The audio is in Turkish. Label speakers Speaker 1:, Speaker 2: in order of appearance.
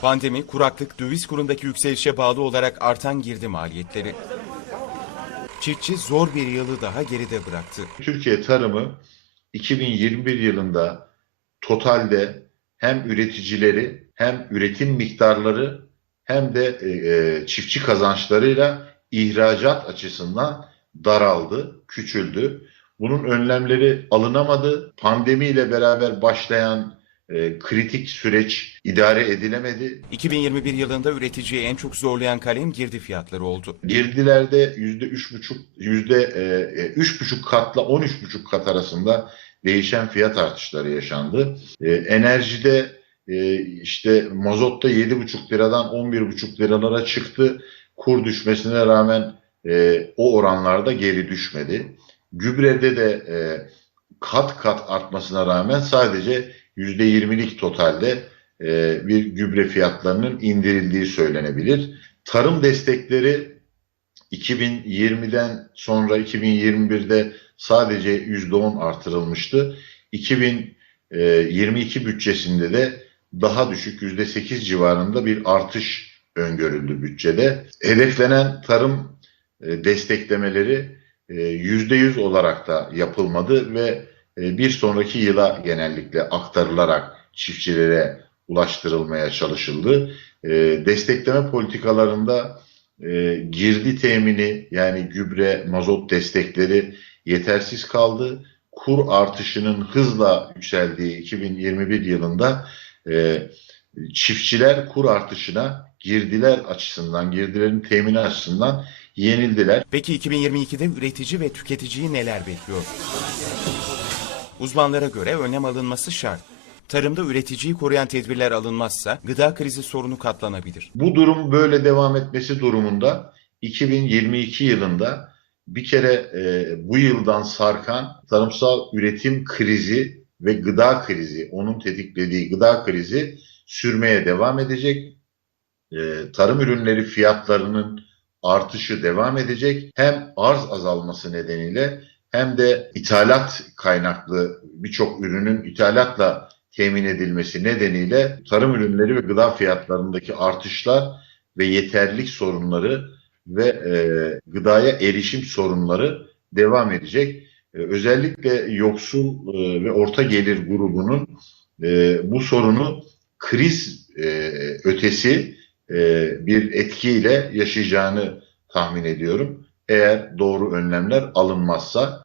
Speaker 1: Pandemi, kuraklık, döviz kurundaki yükselişe bağlı olarak artan girdi maliyetleri. Çiftçi zor bir yılı daha geride bıraktı.
Speaker 2: Türkiye tarımı 2021 yılında totalde hem üreticileri hem üretim miktarları hem de e, e, çiftçi kazançlarıyla ihracat açısından daraldı, küçüldü. Bunun önlemleri alınamadı. Pandemiyle beraber başlayan e, kritik süreç idare edilemedi.
Speaker 1: 2021 yılında üreticiyi en çok zorlayan kalem girdi fiyatları oldu.
Speaker 2: Girdilerde yüzde üç buçuk, yüzde e, e, üç buçuk katla on üç buçuk kat arasında değişen fiyat artışları yaşandı. E, enerjide e, işte mazotta yedi buçuk liradan on bir buçuk liralara çıktı. Kur düşmesine rağmen e, o oranlarda geri düşmedi. Gübrede de e, kat kat artmasına rağmen sadece yüzde yirmilik totalde e, bir gübre fiyatlarının indirildiği söylenebilir. Tarım destekleri 2020'den sonra 2021'de sadece %10 artırılmıştı. 2022 bütçesinde de daha düşük %8 civarında bir artış öngörüldü bütçede. Hedeflenen tarım e, desteklemeleri e, %100 olarak da yapılmadı ve e, bir sonraki yıla genellikle aktarılarak çiftçilere ulaştırılmaya çalışıldı. E, Destekleme politikalarında e, girdi temini yani gübre, mazot destekleri yetersiz kaldı. Kur artışının hızla yükseldiği 2021 yılında e, çiftçiler kur artışına girdiler açısından, girdilerin temini açısından yenildiler.
Speaker 1: Peki 2022'de üretici ve tüketiciyi neler bekliyor? Uzmanlara göre önlem alınması şart. Tarımda üreticiyi koruyan tedbirler alınmazsa gıda krizi sorunu katlanabilir.
Speaker 2: Bu durum böyle devam etmesi durumunda 2022 yılında bir kere e, bu yıldan sarkan tarımsal üretim krizi ve gıda krizi, onun tetiklediği gıda krizi sürmeye devam edecek. E, tarım ürünleri fiyatlarının artışı devam edecek. Hem arz azalması nedeniyle hem de ithalat kaynaklı birçok ürünün ithalatla temin edilmesi nedeniyle tarım ürünleri ve gıda fiyatlarındaki artışlar ve yeterlilik sorunları ve e, gıdaya erişim sorunları devam edecek. E, özellikle yoksul e, ve orta gelir grubunun e, bu sorunu kriz e, ötesi e, bir etkiyle yaşayacağını tahmin ediyorum. Eğer doğru önlemler alınmazsa